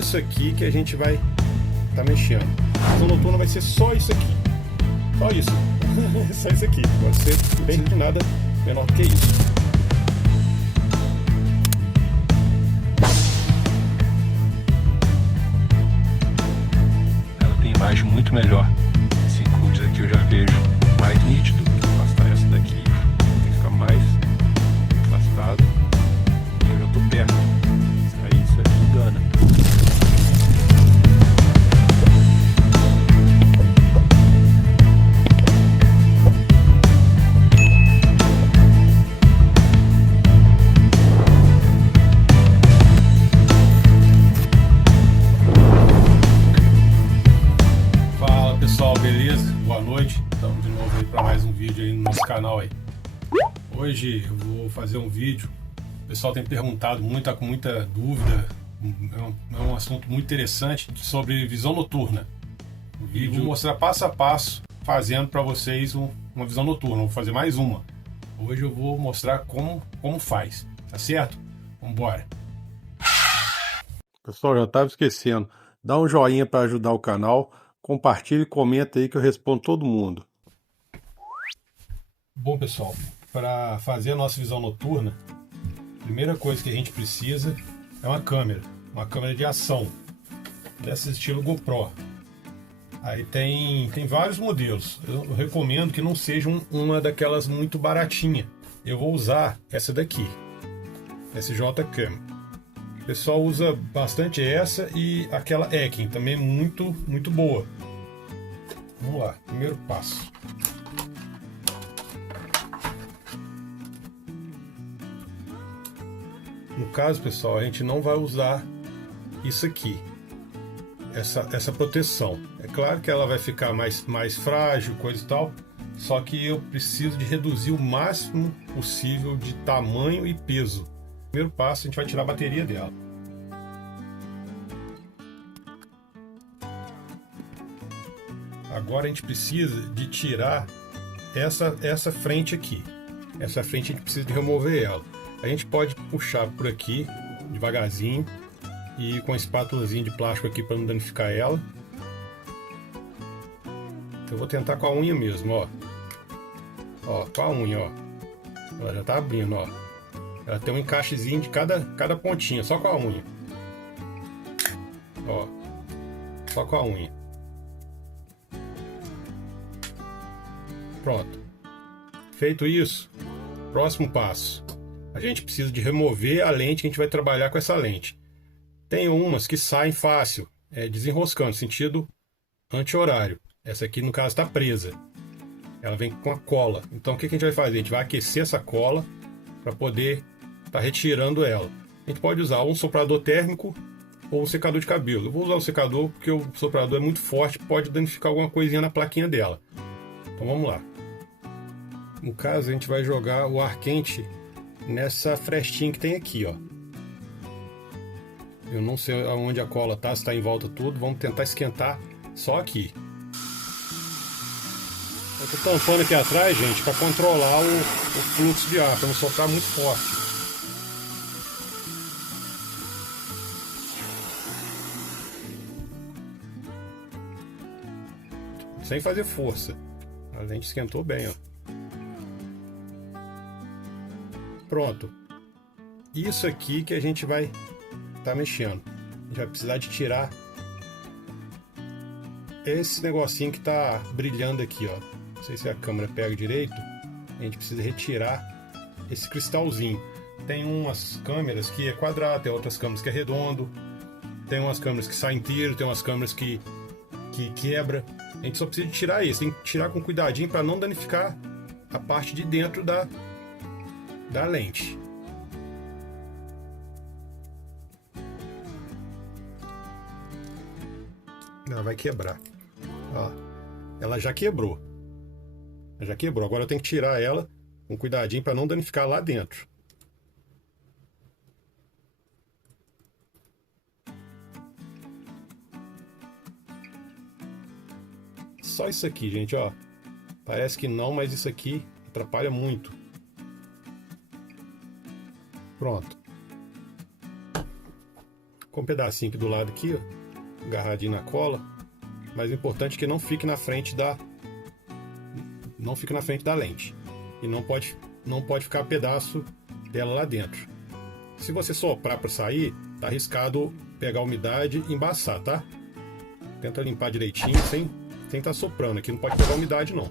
isso aqui que a gente vai tá mexendo. A visão noturna vai ser só isso aqui. Só isso. Só isso aqui. Pode ser bem de nada menor do que isso. Ela tem imagem muito melhor. Esse cores aqui eu já vejo mais nítido. Vou afastar essa daqui. Tem que ficar mais afastado. E eu já tô perto. Aí isso aqui engana. Beleza? Boa noite, estamos de novo aí para mais um vídeo aí no nosso canal aí. Hoje eu vou fazer um vídeo, o pessoal tem perguntado muito, tá com muita dúvida, é um assunto muito interessante sobre visão noturna. O vídeo vou mostrar passo a passo fazendo para vocês uma visão noturna, vou fazer mais uma. Hoje eu vou mostrar como faz, tá certo? Vamos embora. Pessoal, já estava esquecendo, dá um joinha para ajudar o canal. Compartilhe e comenta aí que eu respondo todo mundo. Bom, pessoal, para fazer a nossa visão noturna, a primeira coisa que a gente precisa é uma câmera de ação, desse estilo GoPro. Aí tem vários modelos, eu recomendo que não seja uma daquelas muito baratinha. Eu vou usar essa daqui, SJ-Cam. O pessoal usa bastante essa e aquela Ekin, também muito boa. Vamos lá, primeiro passo. No caso, pessoal, a gente não vai usar isso aqui, essa proteção. É claro que ela vai ficar mais frágil, coisa e tal, só que eu preciso de reduzir o máximo possível de tamanho e peso. Primeiro passo, a gente vai tirar a bateria dela. Agora a gente precisa de tirar essa frente aqui. Essa frente a gente precisa de remover ela. A gente pode puxar por aqui, devagarzinho, e com a espátulazinha de plástico aqui para não danificar ela. Eu vou tentar com a unha mesmo, ó. Ó, com a unha, ó. Ela já tá abrindo, ó. Ela tem um encaixezinho de cada pontinha, só com a unha. Ó, só com a unha. Pronto. Feito isso, próximo passo. A gente precisa de remover a lente, que a gente vai trabalhar com essa lente. Tem umas que saem fácil, desenroscando, sentido anti-horário. Essa aqui, no caso, está presa. Ela vem com a cola. Então, o que a gente vai fazer? A gente vai aquecer essa cola para poder estar retirando ela. A gente pode usar um soprador térmico ou um secador de cabelo. Eu vou usar o secador porque o soprador é muito forte, pode danificar alguma coisinha na plaquinha dela. Então vamos lá. No caso, a gente vai jogar o ar quente nessa frestinha que tem aqui, ó. Eu não sei aonde a cola tá, se está em volta tudo. Vamos tentar esquentar só aqui. Eu tô tampando aqui atrás, gente, para controlar o fluxo de ar, para não soprar muito forte. Sem fazer força. A lente esquentou bem, ó. Pronto. Isso aqui que a gente vai tá mexendo. A gente vai precisar de tirar esse negocinho que tá brilhando aqui, ó. Não sei se a câmera pega direito. A gente precisa retirar esse cristalzinho. Tem umas câmeras que é quadrado, tem outras câmeras que é redondo. Tem umas câmeras que saem inteiro, tem umas câmeras que quebra. A gente só precisa de tirar isso, tem que tirar com cuidadinho para não danificar a parte de dentro da lente. Ela vai quebrar. Ó, ela já quebrou. Agora eu tenho que tirar ela com cuidadinho para não danificar lá dentro. Só isso aqui, gente, ó. Parece que não, mas isso aqui atrapalha muito. Pronto. Com um pedacinho aqui do lado aqui, ó, agarradinho na cola. Mas o importante é que não fique na frente da lente. E não pode ficar pedaço dela lá dentro. Se você soprar para sair, tá arriscado pegar a umidade e embaçar, tá? Tenta limpar direitinho sem estar soprando. Aqui não pode pegar umidade não.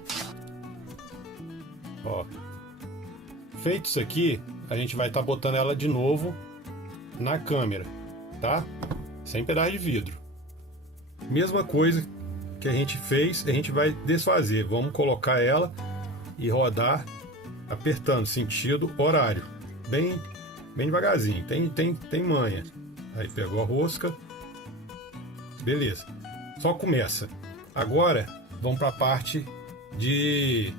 Ó. Feito isso aqui, a gente vai estar botando ela de novo na câmera, tá? Sem pedaço de vidro. Mesma coisa que a gente fez, a gente vai desfazer. Vamos colocar ela e rodar apertando sentido horário. Bem devagarzinho. Tem manha. Aí pegou a rosca. Beleza. Só começa. Agora vamos para a parte de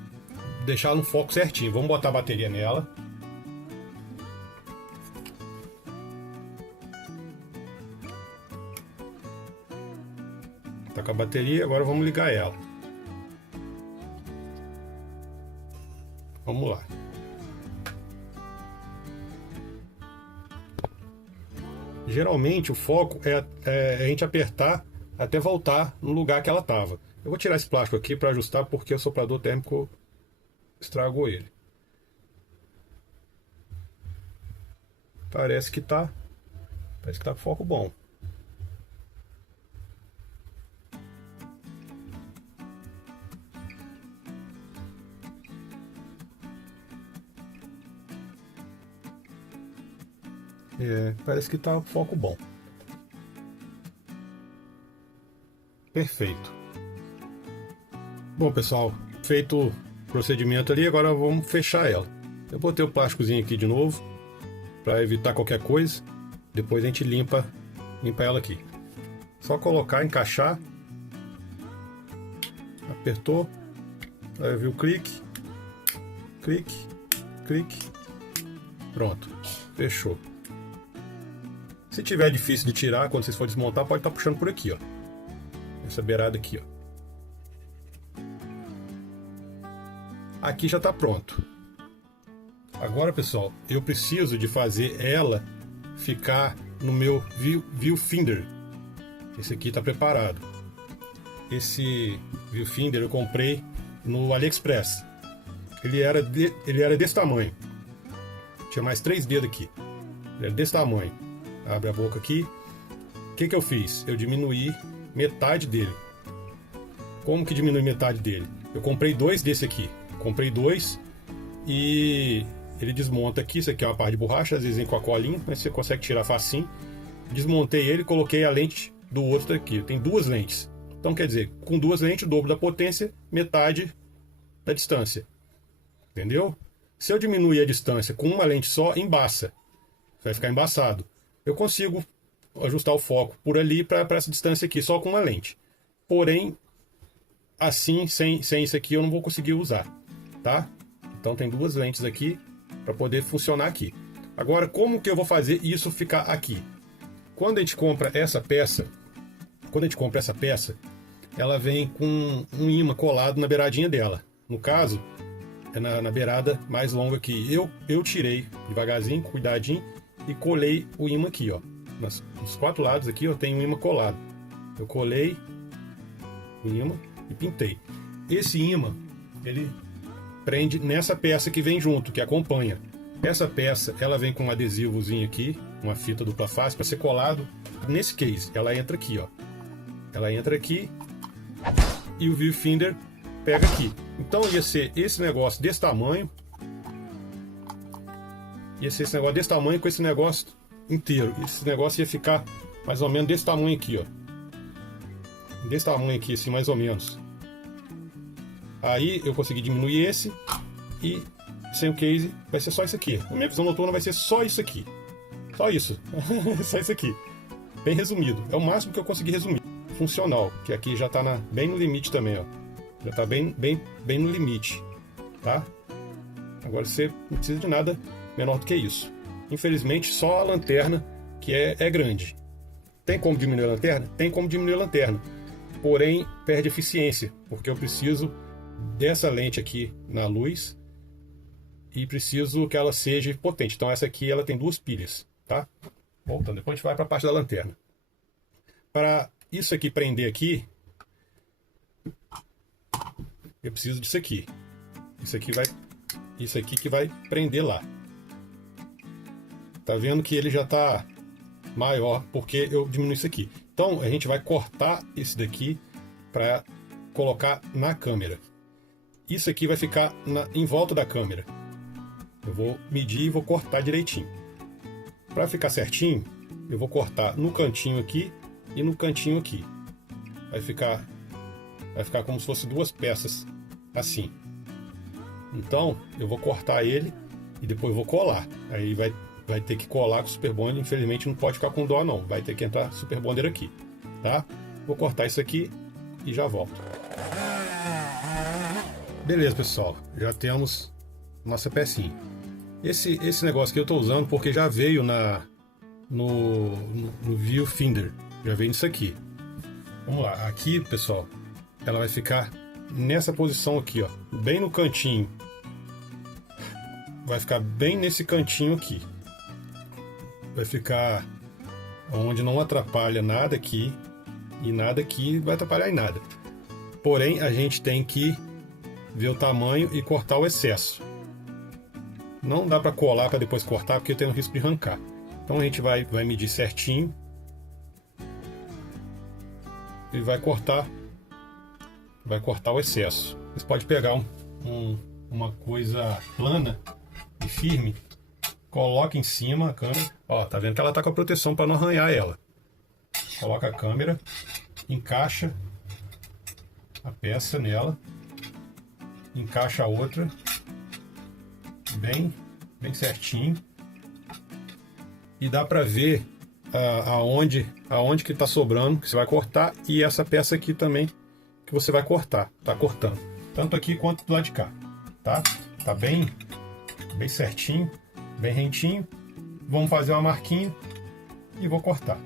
deixar no foco certinho. Vamos botar a bateria nela. Tá com a bateria, agora vamos ligar ela. Vamos lá. Geralmente o foco é a gente apertar até voltar no lugar que ela estava. Eu vou tirar esse plástico aqui para ajustar porque o soprador térmico estragou ele. Parece que tá com foco bom. Parece que tá foco bom. Perfeito. Bom, pessoal, feito o procedimento ali, agora vamos fechar ela. Eu botei o plásticozinho aqui de novo para evitar qualquer coisa. Depois a gente limpa ela aqui. Só colocar, encaixar. Apertou. Aí viu o clique. Clique. Clique. Pronto. Fechou. Se tiver difícil de tirar, quando vocês for desmontar, pode estar puxando por aqui, ó. Essa beirada aqui, ó. Aqui já está pronto. Agora, pessoal, eu preciso de fazer ela ficar no meu viewfinder. Esse aqui está preparado. Esse viewfinder eu comprei no AliExpress. Ele era desse tamanho. Tinha mais 3 dedos aqui. Ele era desse tamanho. Abre a boca aqui. O que eu fiz? Eu diminuí metade dele. Como que diminui metade dele? Eu comprei 2 desse aqui. Comprei 2 e ele desmonta aqui. Isso aqui é uma parte de borracha, às vezes vem com a colinha, mas você consegue tirar facinho. Desmontei ele e coloquei a lente do outro aqui. Tem 2 lentes. Então quer dizer, com 2 lentes, o dobro da potência, metade da distância. Entendeu? Se eu diminuir a distância com uma lente só, embaça. Vai ficar embaçado. Eu consigo ajustar o foco por ali para essa distância aqui, só com uma lente. Porém, assim, sem isso aqui, eu não vou conseguir usar, tá? Então tem 2 lentes aqui para poder funcionar aqui. Agora, como que eu vou fazer isso ficar aqui? Quando a gente compra essa peça, ela vem com um ímã colado na beiradinha dela. No caso, é na beirada mais longa aqui. Eu tirei devagarzinho, cuidadinho, e colei o ímã aqui, ó. Nos 4 lados aqui, ó, tem um ímã colado. Eu colei o ímã e pintei. Esse ímã, ele prende nessa peça que vem junto, que acompanha. Essa peça, ela vem com um adesivozinho aqui, uma fita dupla face para ser colado nesse case. Ela entra aqui, ó. Ela entra aqui e o viewfinder pega aqui. Então ia ser esse negócio desse tamanho. Ia ser esse negócio desse tamanho com esse negócio inteiro. Esse negócio ia ficar mais ou menos desse tamanho aqui, ó. Desse tamanho aqui, assim, mais ou menos. Aí eu consegui diminuir esse e sem o case vai ser só isso aqui. A minha visão noturna vai ser só isso aqui. Só isso. Só isso aqui. Bem resumido. É o máximo que eu consegui resumir. Funcional, que aqui já está bem no limite também, ó. Já está bem no limite, tá? Agora você não precisa de nada menor do que isso. Infelizmente, só a lanterna que é grande. Tem como diminuir a lanterna? Tem como diminuir a lanterna. Porém, perde eficiência, porque eu preciso dessa lente aqui na luz e preciso que ela seja potente. Então essa aqui ela tem 2 pilhas, tá? Voltando, depois a gente vai para a parte da lanterna. Para isso aqui prender aqui, eu preciso disso aqui. Isso aqui que vai prender lá. Tá vendo que ele já tá maior porque eu diminui isso aqui. Então a gente vai cortar esse daqui para colocar na câmera. Isso aqui vai ficar em volta da câmera. Eu vou medir e vou cortar direitinho. Para ficar certinho, eu vou cortar no cantinho aqui e no cantinho aqui. Vai ficar como se fosse duas peças assim. Então eu vou cortar ele e depois eu vou colar. Aí vai ter que colar com o Super Bonder. Infelizmente não pode ficar com dó não. Vai ter que entrar Super Bonder aqui, tá? Vou cortar isso aqui e já volto. Beleza, pessoal. Já temos nossa pecinha. Esse negócio que eu estou usando porque já veio no Viewfinder. Já veio nisso aqui. Vamos lá. Aqui, pessoal, ela vai ficar nessa posição aqui, ó, bem no cantinho. Vai ficar bem nesse cantinho aqui. Vai ficar onde não atrapalha nada aqui e nada aqui vai atrapalhar em nada. Porém, a gente tem que ver o tamanho e cortar o excesso. Não dá para colar para depois cortar porque tem o risco de arrancar. Então a gente vai medir certinho e vai cortar o excesso. Você pode pegar uma coisa plana e firme, coloca em cima a câmera. Ó, tá vendo que ela tá com a proteção para não arranhar ela. Coloca a câmera, encaixa a peça nela, encaixa a outra bem certinho e dá para ver aonde que tá sobrando, que você vai cortar, e essa peça aqui também que você vai cortar, tá cortando tanto aqui quanto do lado de cá, tá? Tá bem certinho, bem rentinho. Vamos fazer uma marquinha e vou cortar.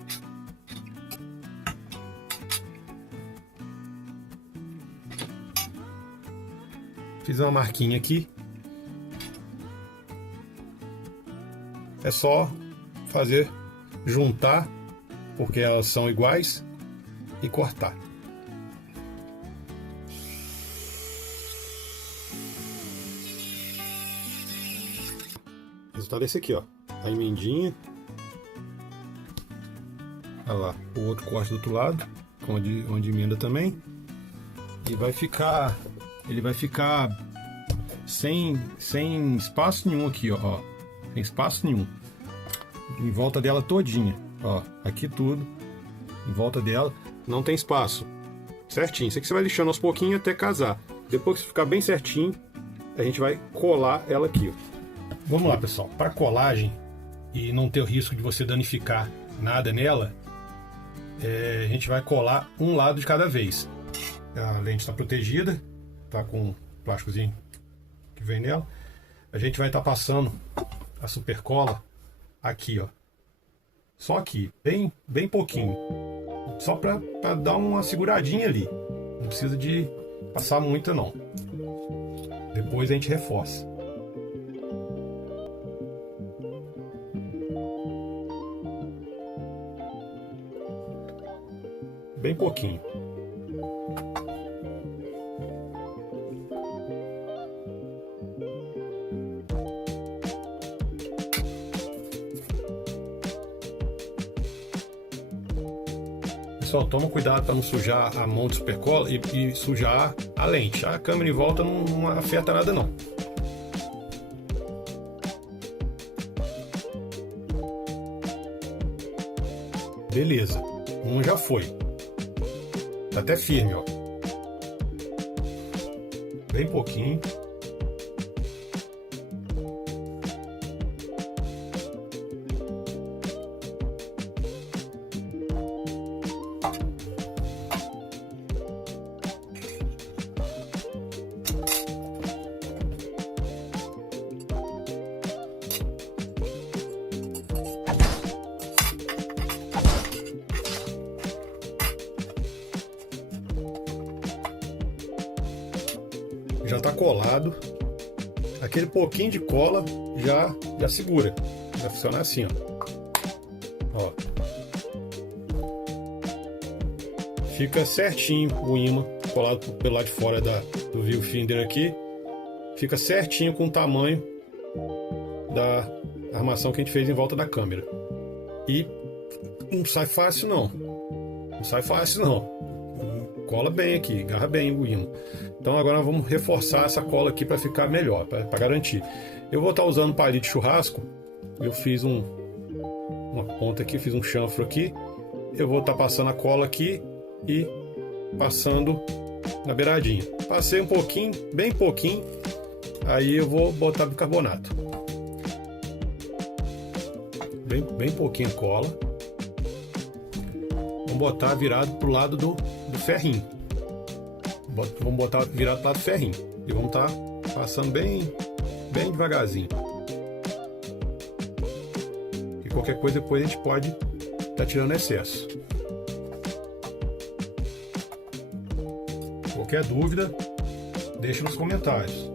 Fiz uma marquinha aqui. É só fazer, juntar, porque elas são iguais, e cortar. O resultado é esse aqui, ó. A emendinha. Olha lá, o outro corte do outro lado, onde emenda também. E ele vai ficar sem espaço nenhum aqui, ó. Sem espaço nenhum. Em volta dela todinha, ó. Aqui tudo. Em volta dela não tem espaço. Certinho. Isso aqui você vai lixando aos pouquinhos até casar. Depois que ficar bem certinho, a gente vai colar ela aqui, ó. Vamos lá, pessoal. Para colagem e não ter o risco de você danificar nada nela, a gente vai colar um lado de cada vez. A lente está protegida, tá com um plásticozinho que vem nela. A gente vai estar passando a super cola aqui, ó. Só aqui, bem pouquinho. Só para dar uma seguradinha ali. Não precisa de passar muita não. Depois a gente reforça. Bem pouquinho. Pessoal, toma cuidado para não sujar a mão de supercola e sujar a lente. A câmera em volta não afeta nada não. Beleza, um já foi. Tá até firme, ó. Bem pouquinho. Já está colado. Aquele pouquinho de cola já segura. Vai funcionar assim, ó. fica certinho o ímã colado pelo lado de fora do viewfinder aqui. Fica certinho com o tamanho da armação que a gente fez em volta da câmera. E não sai fácil não. Não sai fácil não. Cola bem aqui, agarra bem o ímã. Então agora nós vamos reforçar essa cola aqui para ficar melhor, para garantir. Eu vou estar usando palito de churrasco. Eu fiz uma ponta aqui, fiz um chanfro aqui. Eu vou estar passando a cola aqui e passando na beiradinha. Passei um pouquinho, bem pouquinho. Aí eu vou botar bicarbonato. Bem pouquinho cola. Vamos botar virado pro lado do ferrinho. Vamos botar virado pro lado do ferrinho. E vamos estar passando bem devagarzinho. E qualquer coisa depois a gente pode estar tirando excesso. Qualquer dúvida, deixa nos comentários.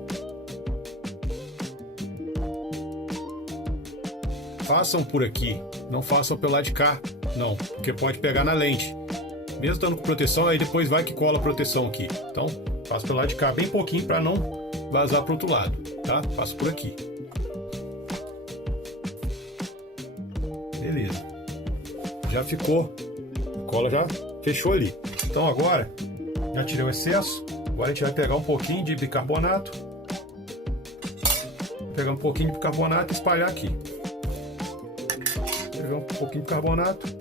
Façam por aqui, não façam pelo lado de cá, não, porque pode pegar na lente. Mesmo estando com proteção, aí depois vai que cola a proteção aqui. Então, faço pelo lado de cá bem pouquinho para não vazar para o outro lado, tá? Faço por aqui. Beleza. Já ficou, a cola já fechou ali. Então agora, já tirei o excesso. Agora a gente vai pegar um pouquinho de bicarbonato. Pegar um pouquinho de bicarbonato e espalhar aqui. Pegar um pouquinho de bicarbonato.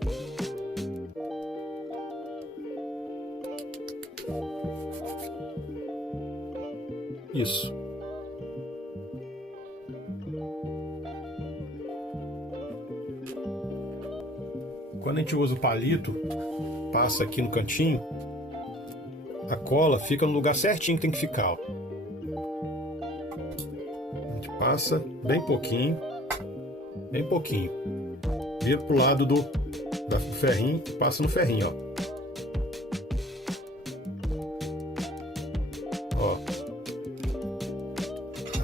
Isso. Quando a gente usa o palito, passa aqui no cantinho, a cola fica no lugar certinho que tem que ficar. Ó. A gente passa bem pouquinho, vira pro lado do ferrinho e passa no ferrinho, ó.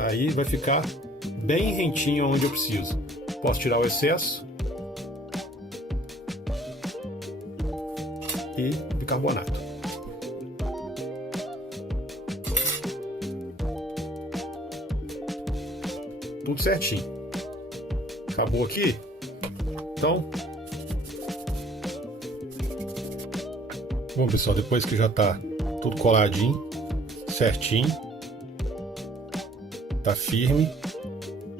Aí vai ficar bem rentinho onde eu preciso. Posso tirar o excesso e bicarbonato. Tudo certinho. Acabou aqui? Então, bom pessoal, depois que já tá tudo coladinho, certinho, tá firme,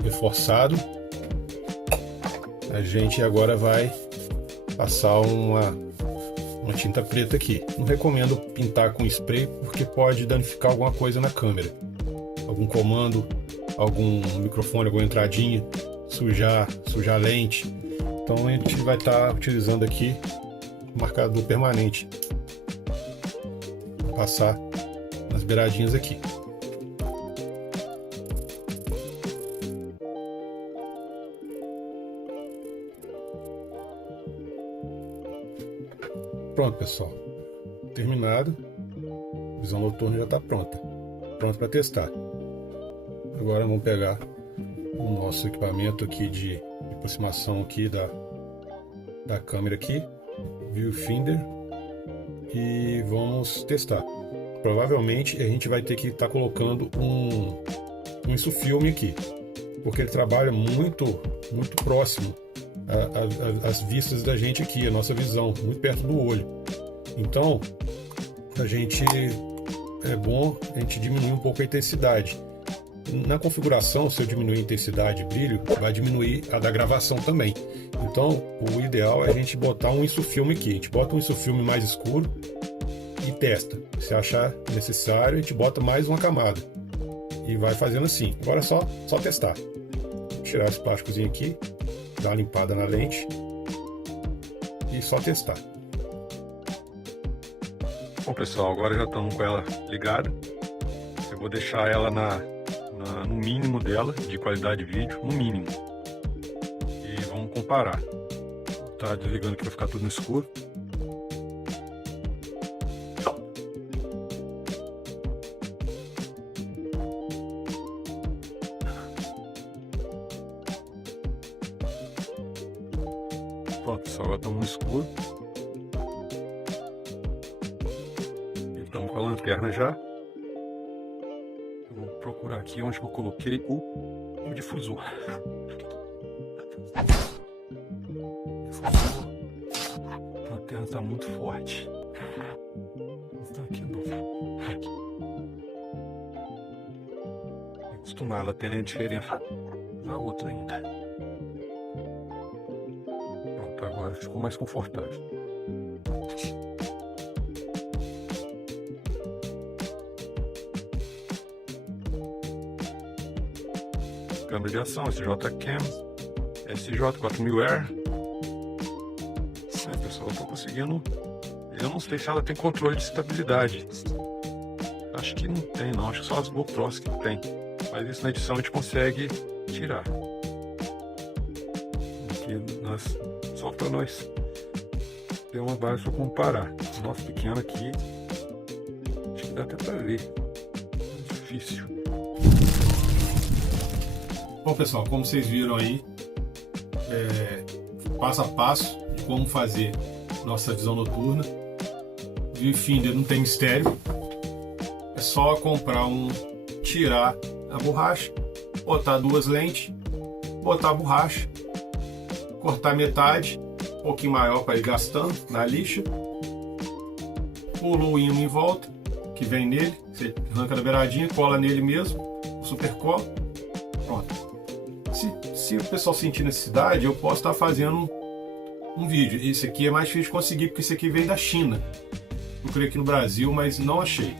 reforçado, a gente agora vai passar uma tinta preta aqui. Não recomendo pintar com spray porque pode danificar alguma coisa na câmera, algum comando, algum microfone, alguma entradinha, sujar a lente. Então a gente vai estar utilizando aqui marcador permanente, vou passar nas beiradinhas aqui. Pronto, pessoal, terminado. A visão noturna já está pronta para testar. Agora vamos pegar o nosso equipamento aqui de aproximação aqui da câmera aqui, viewfinder, e vamos testar. Provavelmente a gente vai ter que estar colocando um insufilme aqui, porque ele trabalha muito próximo às vistas da gente aqui, a nossa visão, muito perto do olho. Então é bom a gente diminuir um pouco a intensidade. Na configuração, se eu diminuir a intensidade de brilho, vai diminuir a da gravação também. Então, o ideal é a gente botar um insufilme aqui. A gente bota um insufilme mais escuro e testa. Se achar necessário, a gente bota mais uma camada. E vai fazendo assim. Agora é só testar. Tirar esse plásticozinho aqui, dar uma limpada na lente e só testar. Bom pessoal, agora já estamos com ela ligada. Eu vou deixar ela no mínimo dela, de qualidade de vídeo, no mínimo. E vamos comparar. Tá desligando aqui para ficar tudo no escuro. Pronto, pessoal, agora estamos no escuro. com a lanterna já. Eu vou procurar aqui onde eu coloquei o difusor. A lanterna está muito forte. Está aqui não. Aqui. Acostumar, ela tem a diferença da outra ainda. Pronto, agora ficou mais confortável. Câmera de ação, SJ-Cam, SJ-4000R. Pessoal, eu tô conseguindo. Eu não sei se ela tem controle de estabilidade. Acho que não tem, não. Acho que só as GoPros que tem. Mas isso na edição a gente consegue tirar. Aqui só para nós ter uma base para comparar. Nossa, pequeno aqui. Acho que dá até para ver. É difícil. Bom, pessoal, como vocês viram aí, passo a passo de como fazer nossa visão noturna. O viewfinder não tem mistério, é só comprar tirar a borracha, botar duas lentes, botar a borracha, cortar metade, um pouquinho maior para ir gastando na lixa, pula o ímã em volta, que vem nele, você arranca da beiradinha, cola nele mesmo, super cola, pronto. Se o pessoal sentir necessidade, eu posso estar fazendo um vídeo. Esse aqui é mais difícil de conseguir, porque esse aqui veio da China. Procurei aqui no Brasil, mas não achei.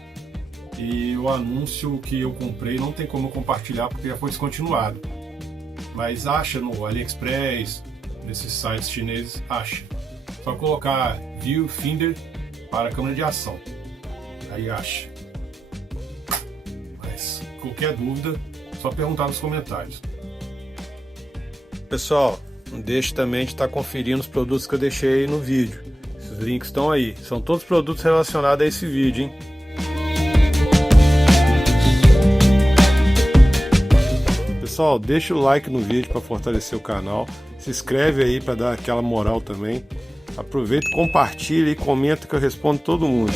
E o anúncio que eu comprei não tem como eu compartilhar, porque já foi descontinuado. Mas acha no AliExpress, nesses sites chineses, acha. Só colocar Viewfinder para câmera de ação. Aí acha. Mas qualquer dúvida, só perguntar nos comentários. Pessoal, não deixe também de estar conferindo os produtos que eu deixei aí no vídeo. Esses links estão aí. São todos produtos relacionados a esse vídeo, hein? Pessoal, deixa o like no vídeo para fortalecer o canal. Se inscreve aí para dar aquela moral também. Aproveita, compartilha e comenta que eu respondo todo mundo.